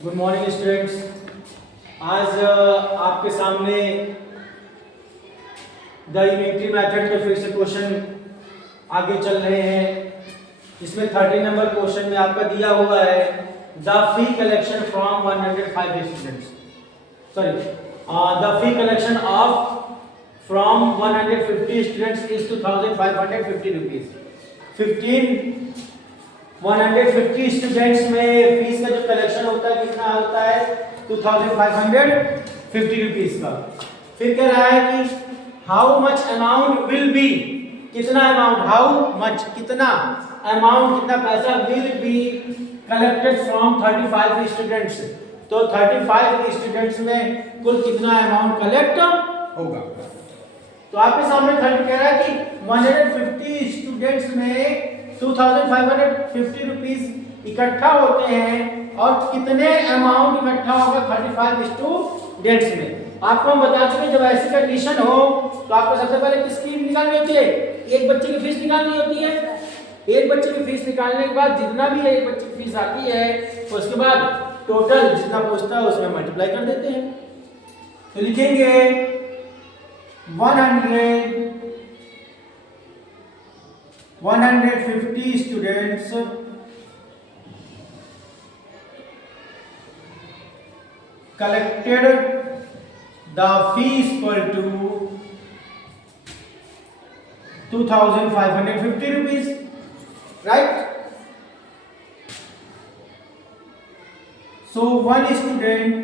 Good morning students. आज आपके सामने द यूनिटरी मेथड के फिर से क्वेश्चन आगे चल रहे हैं। इसमें 30 नंबर क्वेश्चन में आपका दिया हुआ है the fee collection from 105 students, sorry the fee collection of from 150 students is 2550 rupees. 150 students में फीस का जो कलेक्शन होता है कितना होता है 2550 रुपीज का। फिर कह रहा है कि how much amount will be, कितना अमाउंट, हाउ मच कितना अमाउंट, कितना पैसा will be collected from 35 students. तो 35 स्टूडेंट्स में कुल कितना अमाउंट कलेक्ट होगा। तो आपके सामने 30 कह रहा है कि 150 स्टूडेंट्स में 2550 रुपीज इकट्ठा होते हैं और कितने अमाउंट इकट्ठा होगा 35 स्टूडेंट्स में। आपको हम बता चुके जब ऐसी कंडीशन हो तो आपको सबसे पहले किसकी निकालनी होती है, एक बच्चे की फीस निकालनी होती है। एक बच्चे की फीस निकालने के बाद जितना भी एक बच्चे की फीस आती है तो उसके बाद टोटल जितना पहुंचता है उसमें मल्टीप्लाई कर देते हैं। तो लिखेंगे 150 students collected the fee equal to 2550 rupees, right? So one student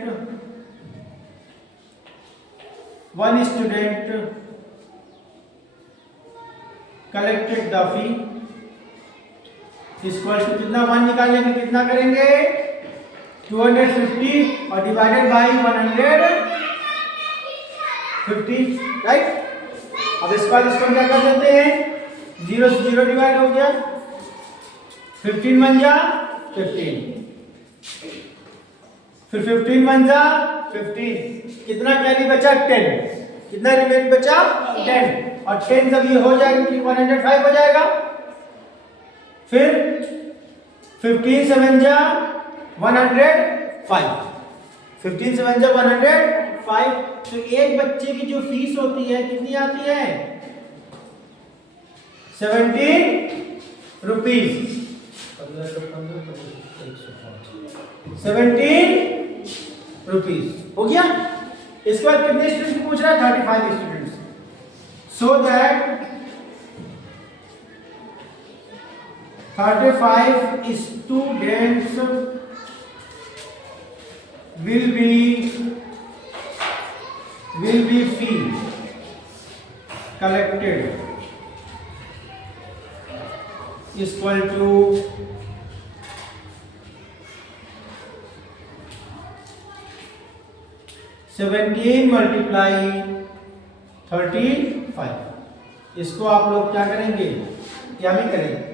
collected the fee equal to कितना, 1 निकालने के कितना करेंगे 250 और डिवाइडेड बाय 150, राइट। अब इसके बाद इसको क्या कर देते हैं, 0 से 0 डिवाइड हो गया, 15 1 जा 15, फिर 15 1 जा 15, कितना कैरी बचा 10, कितना रिमेन बचा 10, और 10 जब ये हो जाएगा कि 105 हो जाएगा। फिर 15 7 जा 105, 15 7 जा 105। तो एक बच्चे की जो फीस होती है कितनी आती है 17 रुपीज, 17 रुपीज हो गया। इसके बाद कितने स्टूडेंट पूछ रहा है 35 students. So that 35 students will be fee collected equal to 17 multiply 35। इसको आप लोग क्या करेंगे, क्या भी करेंगे,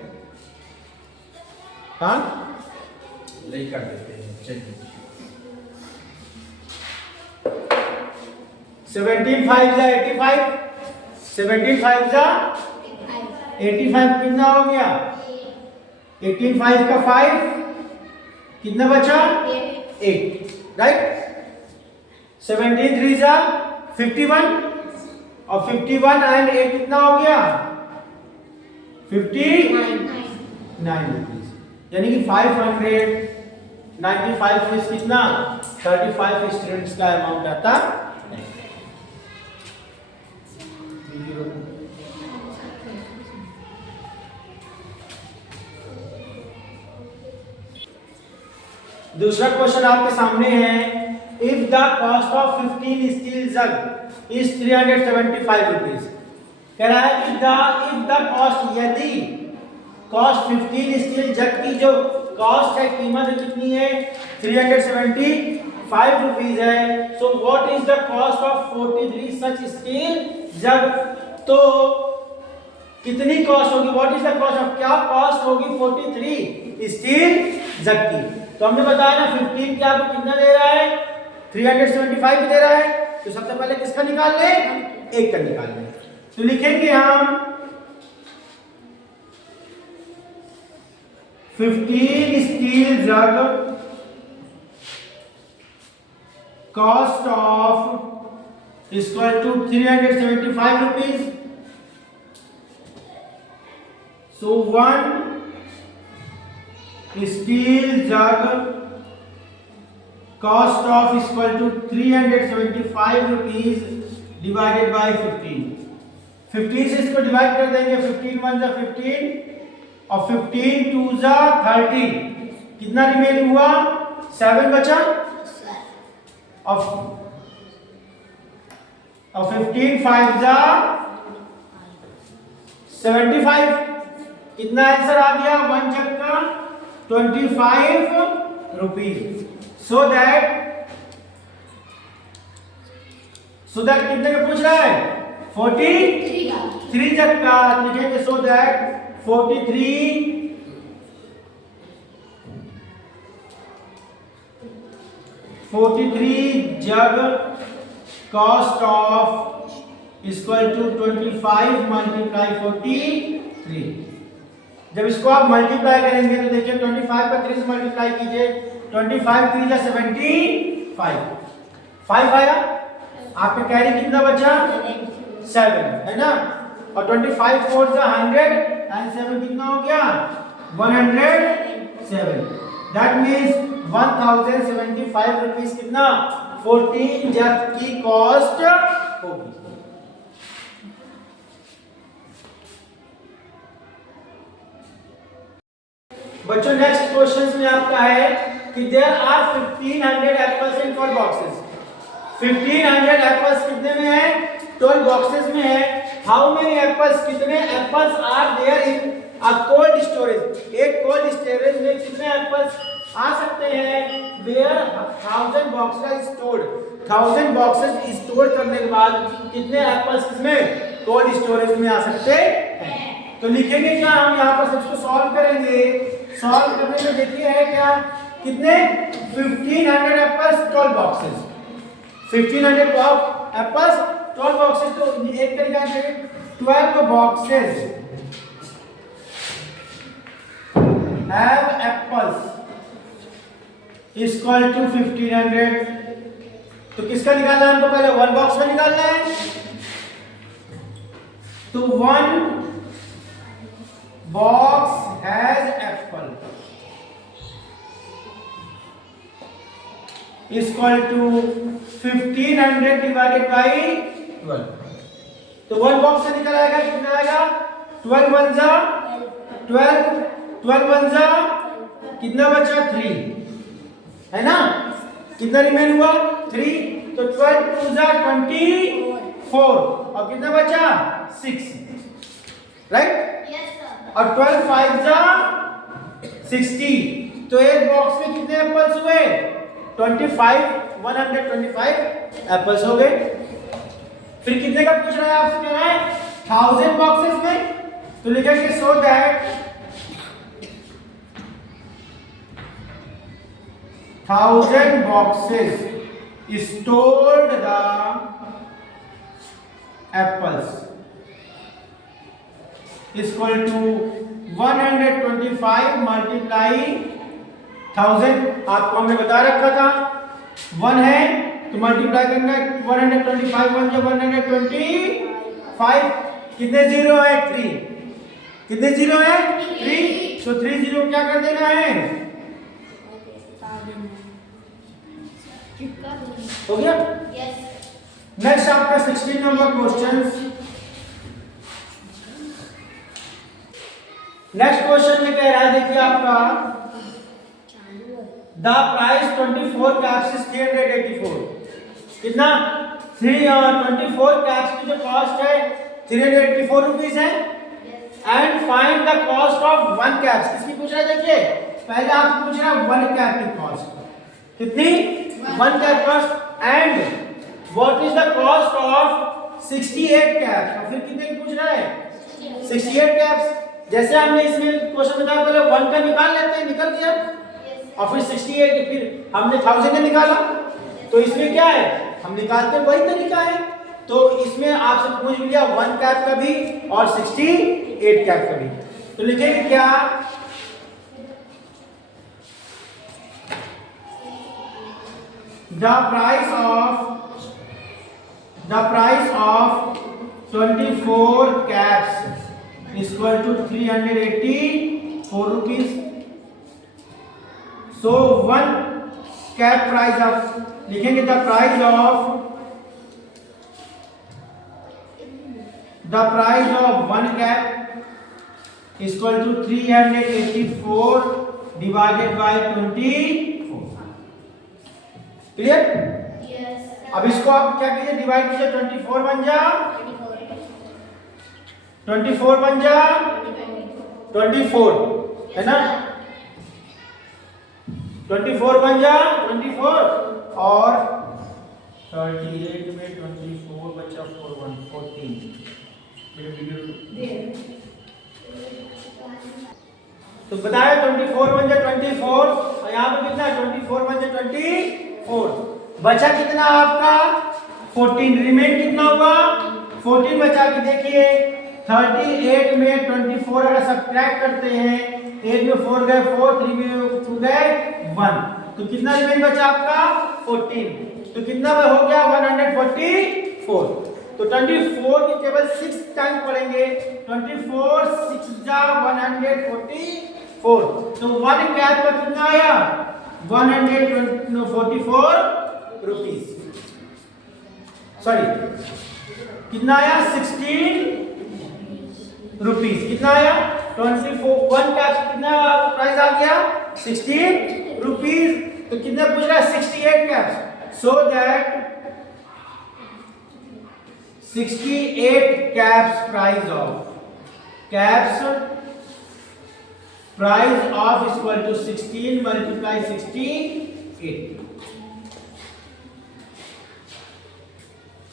हाँ नहीं कर देते हैं, चलिए 17 5 जा 85, 17 5 जा 85 कितना हो गया, 85 का 5 कितना बचा 8, राइट। 17 3 जा 51 और 51 एंड 8 कितना हो गया 59 रुपीज, यानी कि 595 फीस कितना 35 स्टूडेंट्स का अमाउंट आता है। दूसरा क्वेश्चन आपके सामने है, if the cost of 15 steel jug is 375 rupees. कह रहा है कि इफ द कॉस्ट, यदि कॉस्ट 15 स्टील जग की जो कॉस्ट है, कीमत कितनी है 375 रुपीज है। So what is the cost of 43 such steel jug. तो कितनी कॉस्ट होगी, what is the cost of, क्या कॉस्ट होगी 43 स्टील जग की। तो हमने बताया ना 15 क्या आपको कितना दे रहा है 375 दे रहा है। तो सबसे पहले किसका निकाल ले, एक का निकाल ले। तो लिखेंगे हम 15 steel jug cost of is equal to 375 rupees. So one steel jug cost of is equal to 375 rupees divided by 15. 15 से इसको डिवाइड कर देंगे, 15 वन जा 15 और 15 टू जा 30, कितना रिमेन हुआ 7 बचा और 15 फाइव जा 75, कितना आंसर आ गया वन जग का 25 रुपीज। सो दैट कितने का पूछ रहा है 43 जग का लिखेंगे। So that 43 jug cost of equal to 25 multiply 43। जब इसको आप मल्टीप्लाई करेंगे तो देखिए 25 पर 3 से मल्टीप्लाई कीजिए, 25 3 जा 75, 5 आया, आपका कैरी कितना बचा 7 है ना, और 25 4 जा 100 एंड 7 कितना हो गया 107। दैट मींस 1075 रुपीस कितना 14 जग की कॉस्ट होगी। बच्चों नेक्स्ट क्वेश्चन में आपका है कि there are 1500 apples in 12 boxes. 1500 apples कितने में है 12 बॉक्सेस में है। हाउ मेनी एप्पल्स, कितने apples are there in a cold storage. एक कोल्ड स्टोरेज में कितने एप्पल्स आ सकते हैं where 1000 boxes are stored. 1000 boxes store करने के बाद कितने एप्पल्स इसमें कोल्ड स्टोरेज में आ सकते हैं। तो लिखेंगे क्या हम यहाँ पर सबको सॉल्व करेंगे। सॉल्व करने में देखिए है क्या कितने 1500 एप्पल्स 12 बॉक्सेस, 1500 एप्पल्स 12 बॉक्सेस। तो एक तरीका से 12 boxes have apples equal to 1500। तो किसका निकालना है हमको, पहले 1 बॉक्स का निकालना है। तो 1 box has apple equal to 1500 divided by 12। तो 1 बॉक्स से निकल आएगा कितना आएगा 12 वन जा 12 वन जा कितना बचा 3 है ना, कितना रिमेन हुआ 3। तो 12 टू जा 24 और कितना बचा 6 राइट। और 12 फाइव जा 60। तो एक बॉक्स में कितने एप्पल्स हुए 125 एप्पल्स हो गए। फिर कितने का पूछ रहा है आपसे, कह रहा है 1000 बॉक्सेस में। तो लिखेंगे so that 1000 boxes stored the apples equal to 125 multiply 1000। आपको हमने बता रखा था 1 है तो मल्टीप्लाई करना है 125 1 जो 125, कितने जीरो है 3, कितने जीरो है 3। तो 3 जीरो क्या कर देना है हो गया। नेक्स्ट आपका 16 नंबर क्वेश्चन। नेक्स्ट क्वेश्चन में कह रहा है देखिए आपका द प्राइस 24 कैप्स इज 384। कितना 24 कैप्स की जो कॉस्ट है 384 रुपीज है। And find the cost of 1 caps. किसकी पूछ रहा है देखिए, पहले आप पूछ रहा है 1 कैप की कॉस्ट कितनी 1 cap cost and what is the cost of 68 caps. और फिर कितने की पूछ रहा है 68 कैप्स। जैसे हमने इसमें क्वेश्चन बताया पहले 1 का निकाल लेते हैं, निकल गया और फिर 68 फिर हमने 1000 ने निकाला। तो इसमें क्या है हम निकालते वही तरीका है। तो इसमें आपसे पूछ लिया 1 कैप का भी और 68 कैप का भी। तो लिखेंगे क्या the price of 24 caps is equal to 384 rupees. So one cap price of, लिखेंगे the price of one cap is equal to 384 divided by 24. Clear? Yes. अब इसको आप क्या कीजिए, डिवाइड कीजिए, 24 बन जा 24 बन जा 24, है ना? 24 बन जा 24 और 38 में 24 बचा 14 तो बताया 24 बन जा 24 और यहाँ पे कितना 24 बन जा 24 बचा कितना आपका 14, रिमेन कितना हुआ 14 बचा के देखिए 38 में 24 अगर सब्ट्रैक्ट करते हैं 8 में 4 गए 4, 3 में 2 गए 1, तो कितना रिमेन बचा आपका 14, तो कितना हो गया 144, तो 24 की केवल 6 टाइम पढ़ेंगे 24 6 जा 144, तो 1 कैप का कितना आया 144 रुपीस, सॉरी कितना आया 16 रुपीस, कितना आया 24, 1 कैप कितना प्राइस आ गया 16 रुपीस, तो कितना पूछ रहा है 68 caps, so that 68 caps price of is equal to 16 multiply 68,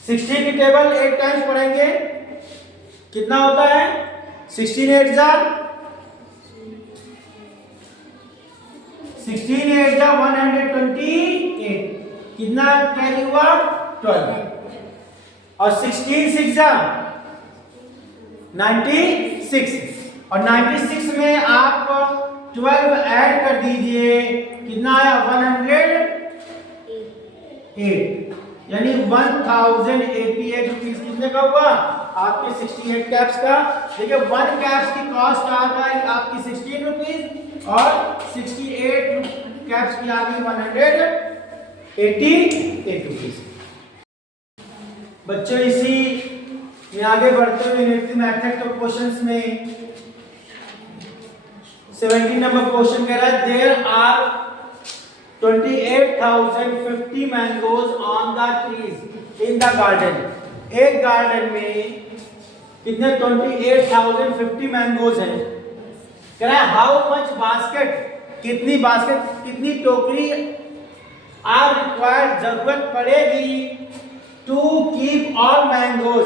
16 की टेबल 8 टाइम्स पढ़ेंगे, कितना होता है 16 8 जा 128, कितना कैरी हुआ 12, और 16 6 जा 96, और 96 में आप 12 ऐड कर दीजिए, कितना आया 108, यानी 1088 रुपीस कितने का हुआ आपके 68 कैप्स का। देखिए 1 कैप्स की कॉस्ट आ गई आपकी 16 रुपीस और 68 कैप्स की आ गई 188 रुपीस। बच्चों इसी में आगे बढ़ते हुए नेगेटिव मेथड के क्वेश्चंस में 17 नंबर क्वेश्चन कह रहा है there are 28,050 mangoes on the trees in the garden. एक गार्डन में कितने 28,050 मैंगोज हैं। कह रहा है हाउ मच बास्केट, कितनी बास्केट कितनी टोकरी आर रिक्वायर्ड जरूरत पड़ेगी टू कीप ऑल मैंगोज,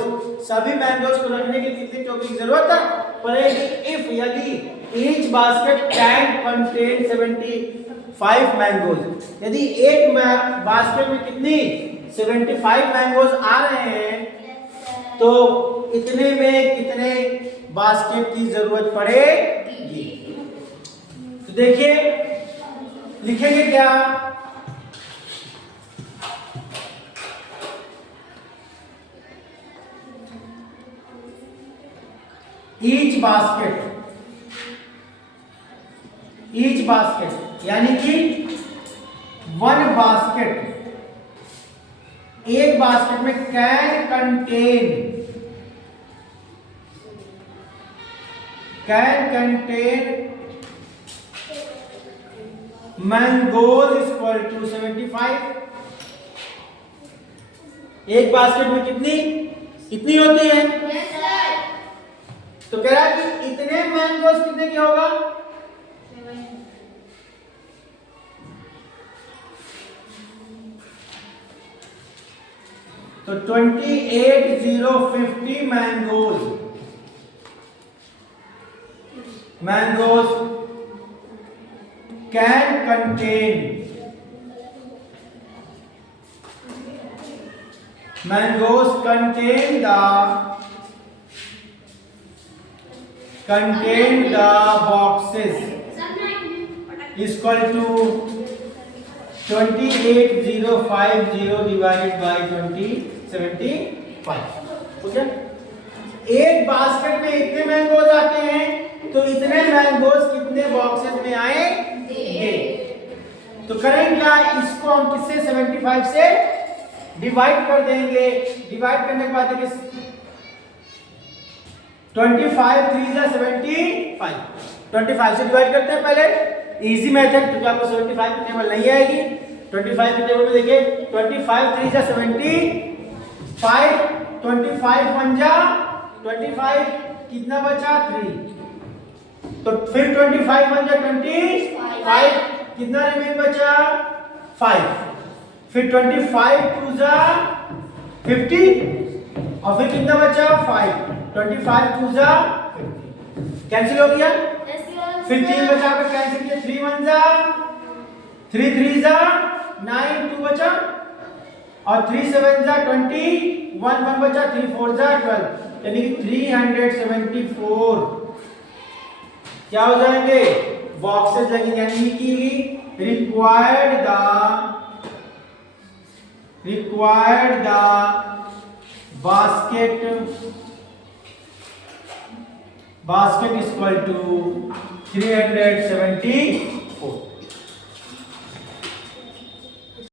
सभी मैंगोज को रखने के कितनी टोकरी की जरूरत पड़ेगी इफ यदि each basket can contain 75 mangoes. यदि एक बास्केट में कितनी 75 मैंगोज आ रहे हैं तो इतने में कितने बास्केट की जरूरत पड़ेगी। तो देखिए लिखेंगे क्या, ईच बास्केट यानी कि 1 बास्केट, एक बास्केट में can contain mangoes equal to 75। एक बास्केट में कितनी होती है? तो कह रहा है कि इतने मैंगोज कितने के होगा, तो 28,050 mangoes can contain the boxes equal to 28050 divided by 2075। ठीक है, एक बास्केट में इतने मैंगोज आते हैं, तो इतने मैंगोज कितने बॉक्सेस में आएंगे? तो करें क्या, इसको हम किससे 75 से डिवाइड कर देंगे। डिवाइड करने के बाद देखिए 25 3 जा 75, 25 से डिवाइड करते हैं पहले, इजी मेथड, क्योंकि आपको 75 की टेबल नहीं आएगी। 25 की टेबल में देखिए 25 3 जा 75, 25 1 जा 25, कितना बचा 3, तो फिर 25 1 जा 25, कितना रिमेन बचा 5, फिर 25 2 जा 50, और फिर कितना बचा 5, 25 2 जा 50, कैंसिल हो गया। फिर 3 बचा, कर कैंसिल किया, 3 1 जा 3 3 जा 9, 2 बचा, और 3 7 जा 20, 1 1 बचा, 3 4 जा 12, यानी कि 374 क्या हो जाएंगे, बॉक्सेस लगेंगे। यानी कि required the basket is equal to 374